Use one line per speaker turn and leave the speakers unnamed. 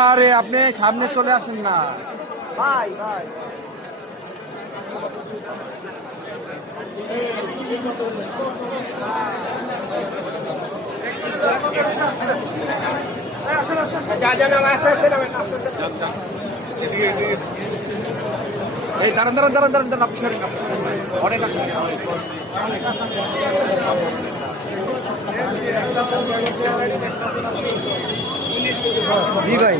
আরে আপনি সামনে চলে আসেন না।
ভাই ভাই।
এই দাঁড়ান দাঁড়ান দাঁড়ান দাঁড়ান দাঁড়ান। অনেক আসেন জি ভাই।